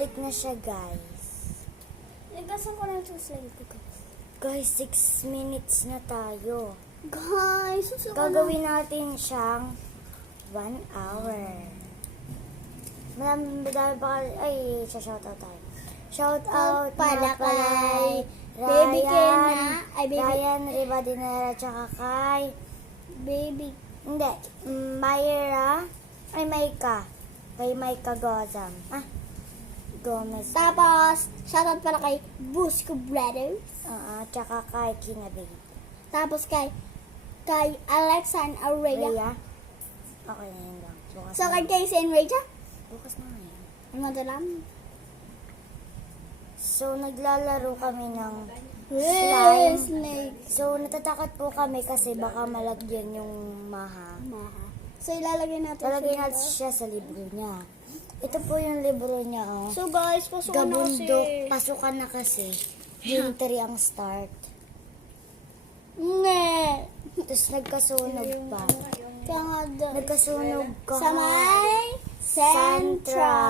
bumalik na siya, guys. Nagasan ko na ito sa ito, guys. Guys, 6 minutes na tayo. Guys, susunod na. Gagawin natin siyang 1 hour. Madami pa ay, shoutout tayo. Shoutout Pala kay Ryan, Baby Kena, ay Baby, Ryan Ribadinera, tsaka kay Baby, hindi, Mayra, ay Maika. Kay Maika Gozam. Gomez. tapos, shoutout pala kay Busco Brothers, Tsaka kay Kinabig. tapos kay Alexa and Aurea. Rhea. Okay na yun lang. Bukas So, na. kay Casey and Rachel, Bukas na yun. ano to lang? So, naglalaro kami ng Slime. slime. Snake. So, natatakot po kami kasi baka malagyan yung maha. So, ilalagay natin Palagay siya natin dito. siya sa libro niya. Ito po yung libro niya, oh. So, guys, pasukan na kasi. Gabundok, pasukan na kasi. Winter ang start. Nge. Tapos nagkasunog pa. Kaya nga doon. Nagkasunog ka. Sa may Central.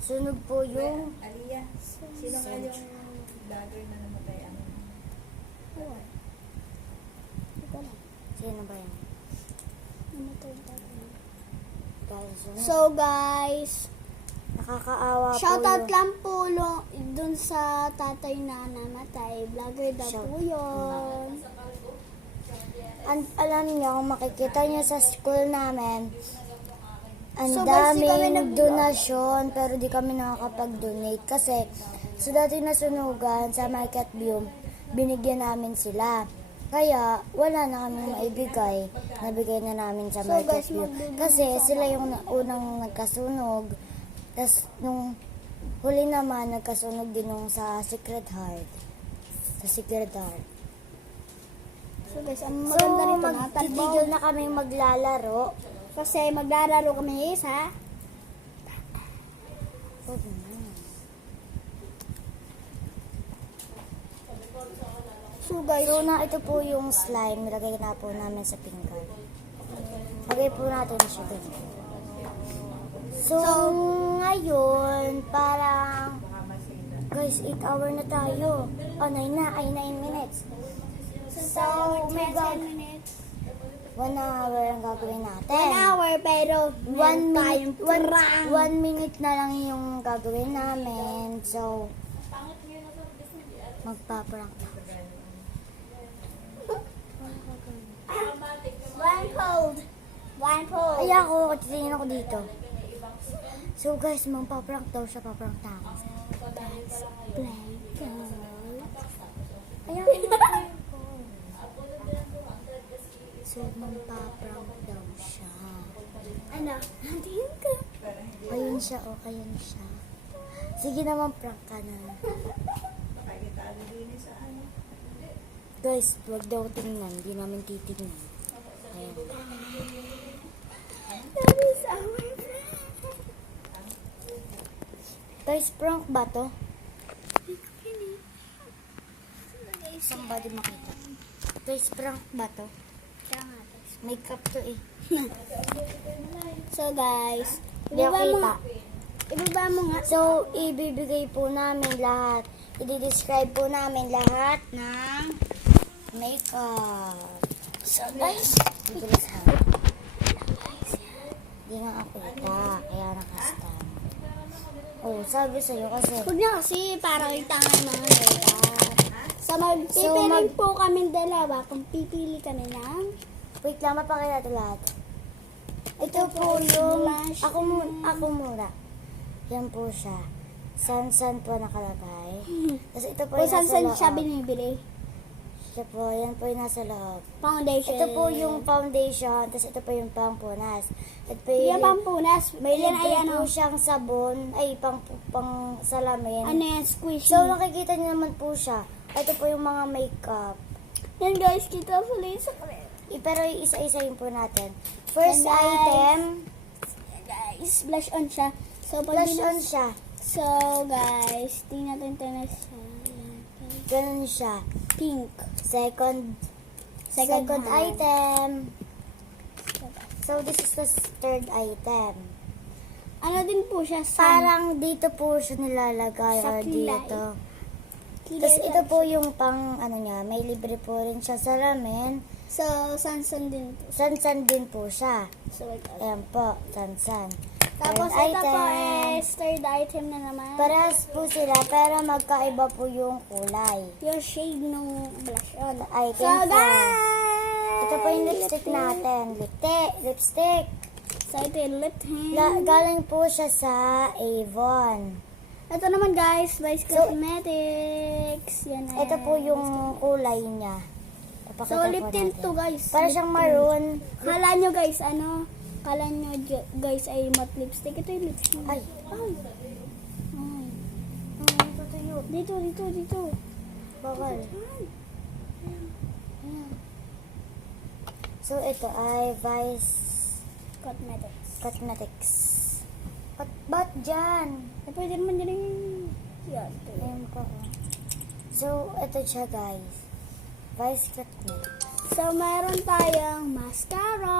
Sunog po yung Aliyah, sino nga yung vlogger na namatay ang... sino ba yun? Guys, So, guys, nakakaawa po shoutout yun. lang po dun sa tatay na namatay. Vlogger daw po yun. Alam niyo, kung makikita niyo sa school namin, ang So, guys, di kami daming donasyon, pero di kami nakakapag-donate. Kasi, sa dati nasunugan, sa Market View, binigyan namin sila. Kaya, wala na kami maibigay. Nabigay na namin sa So, Market guys, View. magdudunate Kasi, tayo. sila yung unang nagkasunog. Tapos, nung huli naman, nagkasunog din nung sa Secret Heart. Sa Secret Heart. So, guys, ang So, maganda nito na magtitigil na kami maglalaro. Kasi maglalaro kami sa So, guys, So, ito po yung slime. Nilagay na po namin sa pinggan. Lagay po natin siya dun. So, ngayon, parang, guys, 8 hour na tayo. Oh, 9 na. Ay, 9 minutes. So, may 10 minutes. 1 hour ang gagawin natin. 1 hour, pero 1 minute, tayong prank. 1 minute na lang yung gagawin namin. So, magpa-prank na. Blindfold. Blindfold. Ay ako, titingin ako dito. So guys, magpa-prank daw siya, paprank na ako. Blindfold. Ayan. So, magpa-prank daw siya. Ano? Nandiyan ka. Ayun siya, oh, ayun siya. Sige naman, prank ka na. Pakitalo din sa ano. Guys, wag daw tingnan, di namin titingnan. Ayan. That is our friend. Guys, prank ba to? Somebody makita. Guys, prank ba to? Makeup to eh. So, guys, Hindi ako kita. ibaba mo nga. So, ibibigay po namin lahat. I-describe po namin lahat ng makeup. So, guys, Bibilis ha. Hindi nga ako kita. Kaya nakastan. Oh, sabi sa'yo kasi. huwag na kasi para kita nga ng makeup. So, magpipili po kami dalawa kung pipili kami ng Wait lang, mapakita ito lahat. Ito po yung... blush. Ako muna. Yan po siya. San po nakalagay. Tapos ito po kung yung nasa saan loob. siya binibili. Ito po, yan po yung nasa loob. Foundation. Ito po yung foundation, tapos ito po yung pangpunas. Ito po Yan yung... pampunas. May Yan libre ay po ano. siyang sabon, ay pang salamin. Ano yan, squishy. So, nakikita niyo naman po siya. Ito po yung mga makeup. Yan guys, kita sa sa kamera. Pero isa-isayin po natin. First Yan, guys. item, Guys, blush on siya. So, pag blush on binas- siya. So, guys, tingnan natin ito na siya. Yan. Ganun siya. Pink. Second Second hand. item. So, this is the third item. Ano din po siya, sun. Parang dito po siya nilalagay Sa or kilay. dito. Kilay Tapos ito lang. po yung pang ano niya, may libre po rin siya sa ramen. So, sun din po. Sansan din po siya. So, wait. Ayan po, sansan. Tapos Third ito po item. is third item na naman. Parehas po sila pero magkaiba po yung kulay. Yung shade ng blush on. Item So, po. guys! Ito po yung lipstick natin. Lipstick. So, ito yung lip tint. Galing po siya sa Avon. Ito naman guys, Vice Cosmetics. Yan na Ito yan. po yung kulay niya. Ipakita So, po lip tint natin. to guys. Para Lip siyang tint. maroon. Kala nyo guys, kala nyo guys ay matte lipstick. Ito yung lipstick. Ay. Ay. Tutuyo. Dito. Bawal. Ay. So, ito ay Vice Cosmetics. Cosmetics. Ba't dyan? Pwede naman dyan yung... Yan. ito yun. Ayan po. So, ito siya guys. Vice Cosmetics. So, mayroon tayong mascara.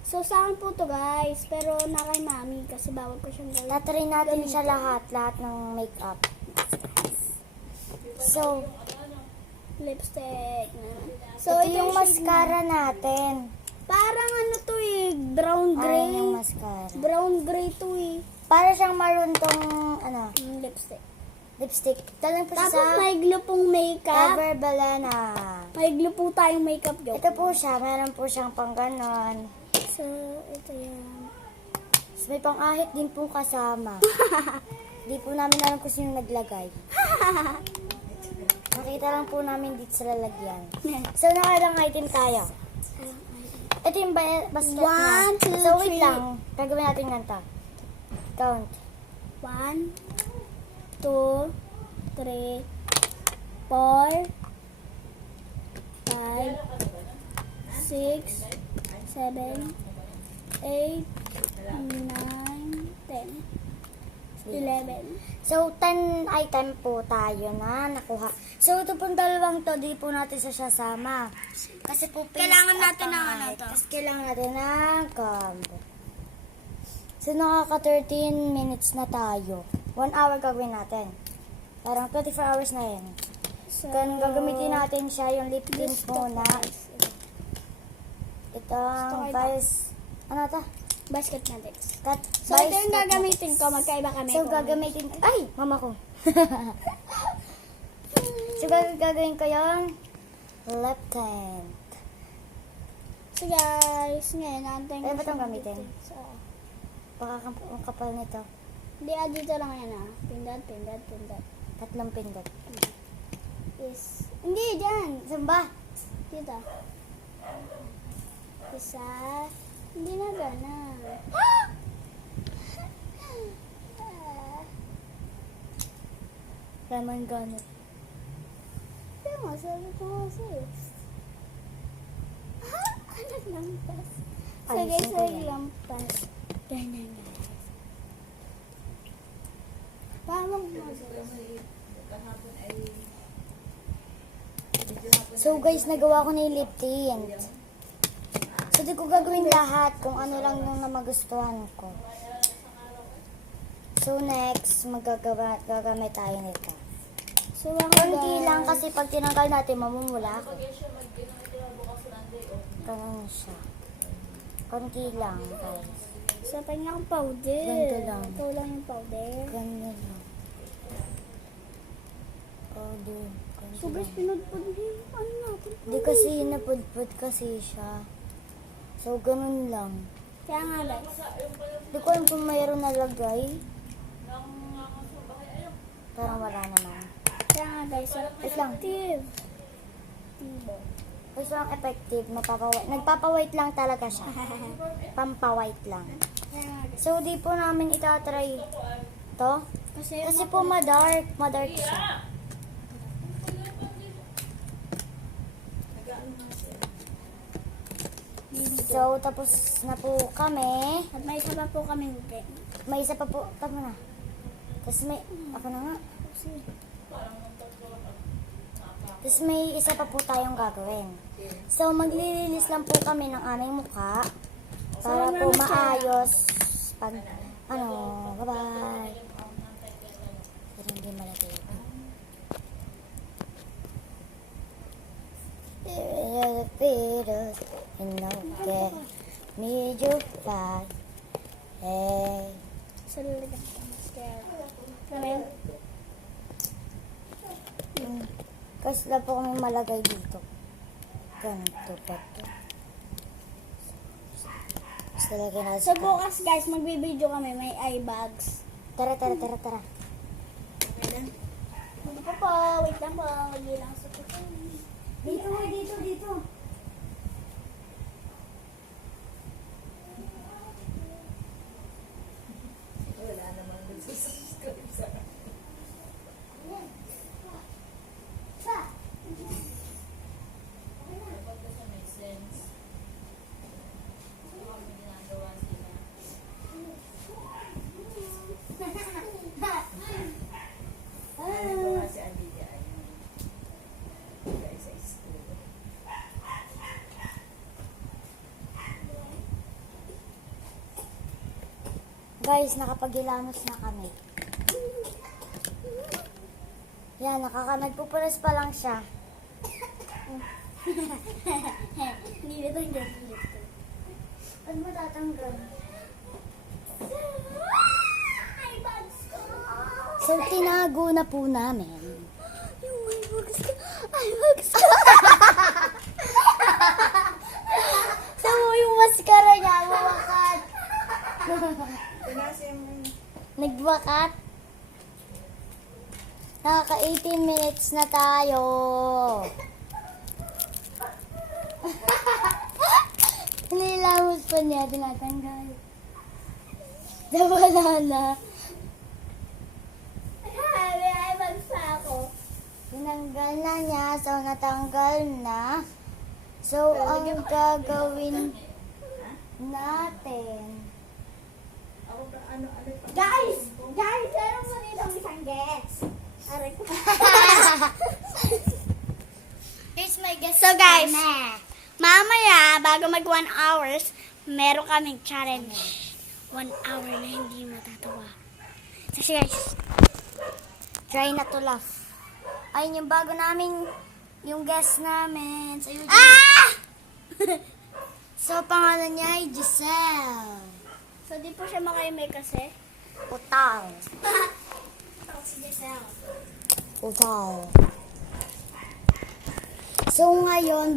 So, sa akin po to guys. Pero na kay mami kasi bawal ko siyang gawin. Tatry natin siya lahat ng makeup. So, Lipstick. so ito yung shade mascara na- natin. Parang ano to eh. Brown gray. Ayan yung mascara. Brown gray to eh. Para siyang maroon tong, Lipstick. lipstick. Talang po siya Tapos sa may glue pong makeup. Ever Balena. May glue po tayong makeup joke. Ito po siya, meron po siyang pang ganon. So, ito yan. Tapos may pang-ahit din po kasama. Hindi po namin alam kung sino naglagay. Nakita lang po namin dito sa lalagyan. So, nakalang item tayo. Ito yung basket niya. 1, 2, So, wait 3. lang. Gagawin natin ganito. Count. 1, 2, 3, 4, 5, 6, 7, 8, 9, 10, 11. So, 10 item po tayo na nakuha. So, ito pong dalawang to, di po natin sa sasama. Kasi po, Kailangan paste natin at ng pangahit. to. Tapos, kailangan natin ng combo. So, nakaka 13 minutes na tayo. 1 hour gagawin natin. Parang 24 hours na yan. So, Kung gagamitin natin siya, yung lip tint muna. Gusto ko Itong Vice, ano to? Basket Cosmetics. So, Vice ito yung Cosmetics. gagamitin ko. Magkaiba kami. So, gagamitin... Ay! Mama ko. So, gagawin ko yung lip tint. So, guys, ngayon, natin Ano ba itong gamitin? So, Baka ang kapal nito. hindi, dito lang yan ah. Pindot. 3 pindot. Is, hindi, dyan. Samba? Dito. Isa. Hindi na gana. Lemon ganit. Kaya nga, sabi ko kasi. Naglampas. So Ayusin guys, ko yan. naglampas. Ganyan guys. Parang So guys, nagawa ko na yung lip tint. So di ko gagawin lahat kung ano lang yung na magustuhan ko. So next, gagamit tayo nito. So ako Konti guys. lang kasi pag tinanggal natin, mamumula ako. Ganun siya. Konti lang guys. Sa kanya akong powder. Ganito lang. Ito lang yung powder. Ganyan lang. Oh, dude. So guys, pinudpud din. Ano natin? Di kasi napudpud kasi siya. So, ganun lang. Kaya nga guys. Di ko alam kung mayroon nalagay. Parang wala naman. Kaya nga guys. Wait lang. Effective. Tibo. Gusto lang effective. Nagpapa-white lang talaga siya. Pampa-white lang. Kaya nga guys. So, di po namin itatry to. Kasi po madark. Madark siya. So, tapos na po kami. At may isa pa po kami drink. May isa pa po. Tama na. Tapos may... Ako na nga. Tapos may isa pa po tayong gagawin. So, maglilinis lang po kami ng aming mukha. Para So, po maayos pag, bye-bye. Pero hindi malagay ito. Need you back. Hey. Sa lalagyan ko ng mascara. Ano yun? Kasi na po kami malagay dito. Ganito pa to. Basta lagyan natin So sa- bukas guys, magbibideo kami. May eye bags. Tara. Okay na. Hindi pa po. Wait lang po. Wagi lang sa kuko. Dito. Wala namang nagsusubscribe sa ginagawa si Alida ay guys sa school. Guys, nakapagilamos na kami. Yan, nagpupulas pa lang siya. Hindi na tanggal. Ano mo tatanggal? Eye bags ko! So, tinago na po namin. Yung eye bags ko. Eye bags ko. So, yung mascara niya, wawakat. Pinasa yung Nagwakat. Nakaka 18 minutes na tayo. Nilamos pa niya, tinatanggal. Nawala na. May eye bags pa ako. Tinanggal na niya, so natanggal na. So, ang gagawin natin. ako ano pa. Guys! Meron mo dito isang guess. Aray ko. Here's my guess. So, guys, mamaya, bago mag 1 hours, meron kaming challenge. 1 hour na hindi matatawa. Kasi guys, Try not to laugh. Ayun yung bago namin, yung guest namin sa YouTube. ah! So, pangalan niya ay Giselle. So, di po siya makaimay kasi. Utang. Si Giselle. Utang. So, ngayon,